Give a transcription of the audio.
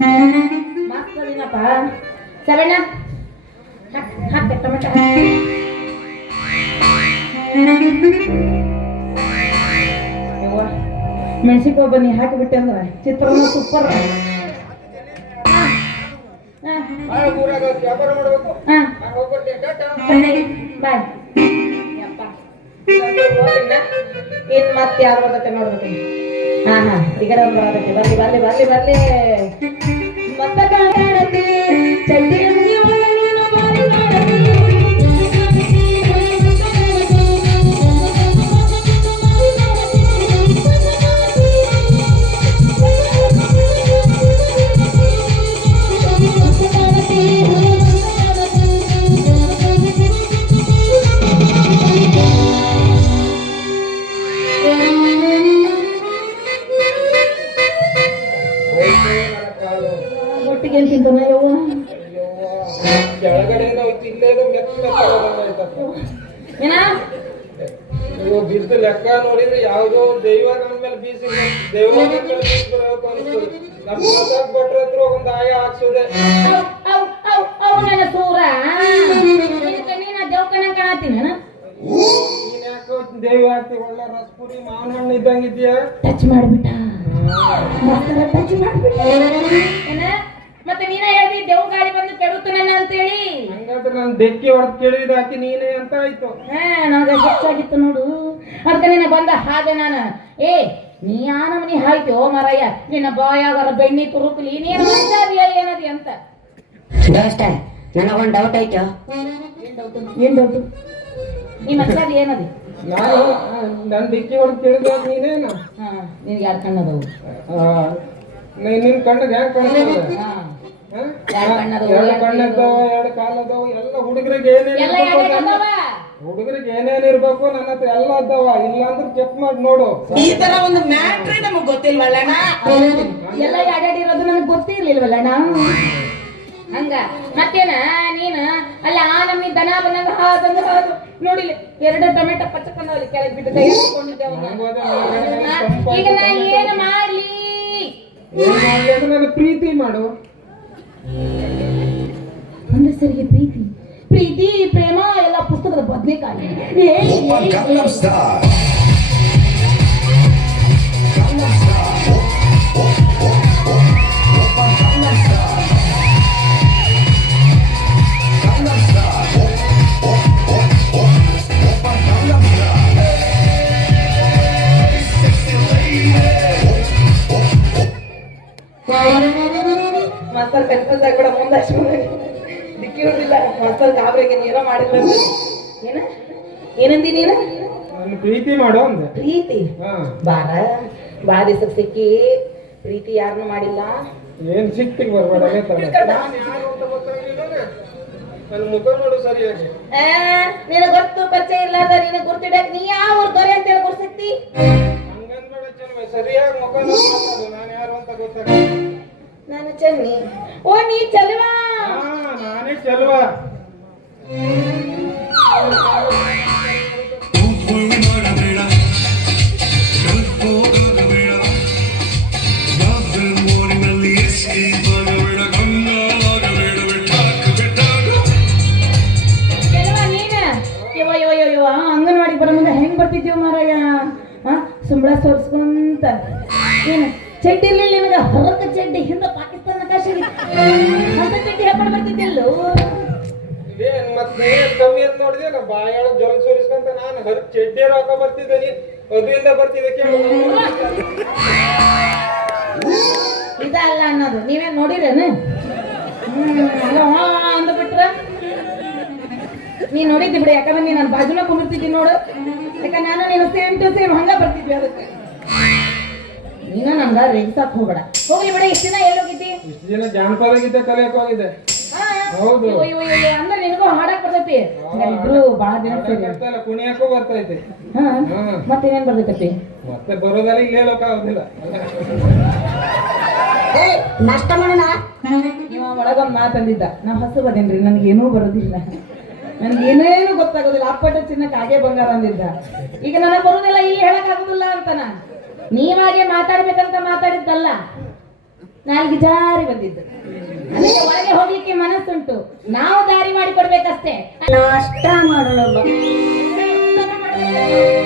ಮಸ್ತ್ ಅದಿನಪ್ಪ ಸವಣ್ಣ ಹಾಕ್ತೆ ಟೊಮೆಟೊ ಮೆಣಸಿನ್ಕಾಯಿ ಬನ್ನಿ ಹಾಕಿಬಿಟ್ಟೆ ಅಂದ್ರೆ ಚಿತ್ರಾನ್ನ ಸೂಪರ್. ಬಾಯ್ ಏನ್ ಮತ್ತೆ ಯಾರು ಬರ್ತೈತೆ ನೋಡ್ಬೇಕು. ಹಾ ಈ ಕಡೆ ಒಂದು ಬರತೈತಿ. ಬರ್ಲಿ ಬರ್ಲಿ ಬರ್ಲಿ ಬರ್ಲಿ ಮತ್ತ ಕಾಣತಿ ಚಡ್ಡಿ ಅಂಗಿ ಒಳ ನೀನು ಬಾರಿ ಮಾಡತಿ. ಒಟ್ಟಿಗೆ ಏನ್ ತಿಂತಾನ ಯವ್ವ ಕೆಳಗಡೆಯಿಂದ ಏನ ಬಿದ್ದು ಲೆಕ್ಕ ನೋಡಿದ್ರೆ ಯಾವ್ದೋ ದೈವ ನಮ್ಮ ಮೇಲೆ ಬೀಸಿ ದೈವ ಭಟ್ರ ಹತ್ರ ಒಂದು ಆಯ ಹಾಕ್ಸೋದೆ. ನನ್ನ ಸೂರ ನೀನ ದೇವ್ಕನ ಕಾಣತೀನಿ ನೀನ್ ಯಾಕೋ ದೇವಿ ಹಾಕ್ತಿ ಒಳ್ಳೆ ರಸಪುರಿ ಮಾವಿನ ಹಣ್ಣು ಇದ್ದಂಗಿದ್ಯಾ. ಟಚ್ ಮಾಡ್ಬಿಟ್ಟ ಟಚ್ ಮಾಡ್ಬಿಟ್ಟ. ಏನ ಮತ್ತೆ ನೀನ ಹೇಳ್ದಿ ದೇವ್ ಗಾಳಿ ಬಂದು ಕೆಡುತ್ತು ನನ್ನ ಅಂತೇಳಿ. ಹಂಗಾದ್ರೆ ನಾನು ಬೆಕ್ಕಿ ಹೊಡೆದ್ ಕೇಳಿದ ಹಾಕಿ ನೀನೇ ಅಂತ ಆಯ್ತು. ನನಗೆ ಹೆಚ್ಚಾಗಿತ್ತು ನೋಡು. ಅದಕ್ಕೆ ನಿನ್ನ ಬಂದ ಹಾಗೆ ನಾನು ನೀ ಆ ನಮನಿ ಹಾಯ್ತೋ ಮರಯ್ಯ ನಿನ್ನ ಬಾಯಾಗರ ಬೆಣ್ಣಿ ತುರುಕ್ಲಿ ನೀನು ಮಂಚಾರಿಯ ಏನದಿ ಅಂತ. ನನಗೊಂದು ಡೌಟ್ ಆಯ್ತು. ಏನ್ ಡೌಟು? ನೀ ಮಂಚಾರಿ ಏನದಿ? ನಾನು ನನ್ ಬೆಕ್ಕಿ ಹೊಡೆದ್ ಕೇಳಿದ ನೀನೇನ? ನಿನ್ಗೆ ಯಾರು ಕಣ್ಣದವು? ನಿನ್ ಕಣ್ಣಿಗೆ ಹ್ಯಾಂಗ ಕಾಣಿಸ್ತದೆ? ಎರಡು ಕಣ್ಣದವ ಎರಡು ಕಾಲದವ ಎಲ್ಲ ಹುಡುಗರಿಗೆ ಹುಡುಗರಿಗೆ ಏನೇನ್ ಇರ್ಬೇಕು ನನ್ನ ಹತ್ರ ಎಲ್ಲ ಅದಾವ. ಇಲ್ಲ ಅಂದ್ರೆ ಚೆಕ್ ಮಾಡಿ ನೋಡು. ಈ ತರ ಒಂದು ಮ್ಯಾಟ್ರಿ ನಮಗ್ ಗೊತ್ತಿಲ್ವಲ್ಲಣ್ಣ. ಎಲ್ಲ ಯಾಡ್ಯಾಡಿರೋದು ನನಗೆ ಗೊತ್ತಿರ್ಲಿಲ್ವಲ್ಲಣ್ಣ. ಹಂಗ ಮತ್ತೇನ ನೀನು ಅಲ್ಲಿ ಆ ನಮ್ನಿ ದನ ಬಂದಂಗ ಹಾದಂಗ ಹಾದು ನೋಡಿಲಿ ಎರಡು ಟೊಮೆಟೊ ಪಚ್ಚಕೊಂಡವಲ್ಲಿ ಕೆಳಗೆ ಬಿಟ್ಟು ಈಗ ನಾ ಏನು ಮಾಡ್ಲಿ? ನನ್ನ ಪ್ರೀತಿ ಮಾಡು ಅಂದ್ರೆ ಸರಿಗೆ ಪ್ರೀತಿ ಪ್ರೀತಿ ಪ್ರೇಮ ಎಲ್ಲ ಪುಸ್ತಕದ ಬದನೆಕಾಯಿ. ಮಾಸ್ತರ್ ಕನ್ಫ್ಯೂಸ್ ಆಗ್ಬೇಡ ಮುಂದಷ್ಟು ದಿಕ್ಕಿ ಹೋಗಿಲ್ಲ. ಮಾಸ್ತರ್ ಗಾಬ್ರಿಗೆ ನೀರ ಮಾಡಿಲ್ಲ. ಏನ ಏನಂದಿ ನೀನು? ಪ್ರೀತಿ ಮಾಡು ಅಂದೆ. ಪ್ರೀತಿ ಬಾರ ಬಾಳ ದಿವಸಕ್ಕೆ ಸಿಕ್ಕಿ ಪ್ರೀತಿ ಯಾರನ್ನು ಮಾಡಿಲ್ಲ. ಏನ್ ಸಿಕ್ತಿಗೆ ಬರ್ಬೇಡ. ನನ್ನ ಮುಖ ನೋಡು ಸರಿಯಾಗಿ. ನಿನ ಗೊತ್ತು ಪರಿಚಯ ಇರ್ಲಾರ್ದ ನಿನಗೆ ಗುರ್ತಿಡಕ್ ನೀ ಯಾವ ಊರ್ ದೊರೆ ಅಂತೇಳಿ ಗುರ್ಸಿಕ್ತಿ? ಹಂಗಂದ್ಬೇಡ ಚೆಲುವೆ, ಸರಿಯಾಗಿ ಮುಖ ನೋಡು. ನಾನು ಯಾರು ಅಂತ ಗೊತ್ತಾಗ. ನಾನು ಚೆನ್ನಿ. ಓ ನೀ ಚೆಲುವಾ? ನಾನೇ ಚೆಲುವ. ಅಂಗನವಾಡಿ ಬರೋ ಮುಂದೆ ಹೆಂಗ್ ಬರ್ತಿದ್ದೀವ ಮಾರಾಯ? ಸುಂಬಳ ಸೋರ್ಸ್ಕೊಂತ ಏನ ಚಡ್ಡಿ ಇರ್ಲಿಲ್ಲ ನಿನಗ? ಹೊರಕ ಚಡ್ಡಿ ಹಿಂದ ಪಾಕಿಸ್ತಾನ ಕಾಶಿ ಅಂತ ಚಡ್ಡಿ ಹಾಕೊಂಡು ಬರ್ತಿದ್ದೆಲ್ಲೋ. ಇದೇನ್ ಮತ್ತೆ ಕಮ್ಮಿ ಅಂತ ನೋಡಿದೆ ನಾ ಬಾಯಾಳ ಜೊಲ ಸೋರಿಸ್ಕೊಂತ ನಾನು ಚಡ್ಡಿ ಹಾಕ ಬರ್ತಿದ್ದೆ. ನೀನ್ ಅದುಯಿಂದ ಬರ್ತಿದ್ದೆ ಇದಲ್ಲ ಅನ್ನೋದು ನೀವೇನ್ ನೋಡಿರೇನು? ಅಂದ ಬಿಟ್ರ ನೀ ನೋಡಿದ್ದಿ ಬಿಡಿ. ಯಾಕಂದ್ರೆ ನೀ ನನ್ನ ಬಾಜುನ ಕುಂದಿರ್ತಿದ್ದಿ ನೋಡು. ಯಾಕಂದ್ರೆ ನಾನು ನೀನು ಸೇಮ್ ಟು ಸೇಮ್ ಹಂಗ ಬರ್ತಿದ್ವಿ. ಅದಕ್ಕೆ ನೀನ ನಂಗ ರೇಗಿಸಾಕ್ ಹೋಗ್ಬೇಡ. ಹೋಗ್ಲಿ ಬಿಡ. ಇಷ್ಟ ದಿನ ಎಲ್ಲಿ ಹೋಗಿದ್ದಿ? ಇಷ್ಟು ದಿನ ಜಾನಪದ ಗೀತೆ ಕಲಿಯಕ್ ಹೋಗಿದೆ. ಹೌದು ಅಂದ್ರೆ ನಿನಗೂ ಹಾಡಕ್ ಬರ್ತೈತಿ. ಇಬ್ರು ಬಾಳ ದಿನ ಸೇರಿ ಕುಣಿಯಕ್ಕೂ ಬರ್ತೈತಿ. ಮತ್ತೇನೇನ್ ಬರ್ತೈತಿ? ಮತ್ತೆ ಬರೋದಲ್ಲಿ ಇಲ್ಲಿ ಹೇಳೋಕ್ ಆಗೋದಿಲ್ಲ. ನಷ್ಟ ಮಾಡೋಣ. ಇವ ಒಳಗೊಂದ್ ಮಾತಂದಿದ್ದ, ನಾ ಹಸು ಬದೇನ್ರಿ ನನ್ಗೇನೂ ಬರೋದಿಲ್ಲ, ನನ್ಗೇನೇನು ಗೊತ್ತಾಗೋದಿಲ್ಲ, ಅಪ್ಪಟ ಚಿನ್ನಕ್ಕೆ ಹಾಗೆ ಬಂಗಾರ ಅಂದಿದ್ದ. ಈಗ ನನಗೆ ಬರುದಿಲ್ಲ, ಇಲ್ಲಿ ಹೇಳಕ್ ಆಗುದಿಲ್ಲ ಅಂತಾನ. ನೀವಾಗೆ ಮಾತಾಡ್ಬೇಕಂತ ಮಾತಾಡಿದ್ದಲ್ಲ. ನಾಲ್ಗೆ ಜಾರಿ ಬಂದಿದ್ದು. ಅದಕ್ಕೆ ಒಳಗೆ ಹೋಗ್ಲಿಕ್ಕೆ ಮನಸ್ಸುಂಟು, ನಾವು ದಾರಿ ಮಾಡಿ ಕೊಡ್ಬೇಕಷ್ಟೇ. ನಾಷ್ಟ ಮಾಡೋಣ ಊಟ ಮಾಡ್ಬೇಕು.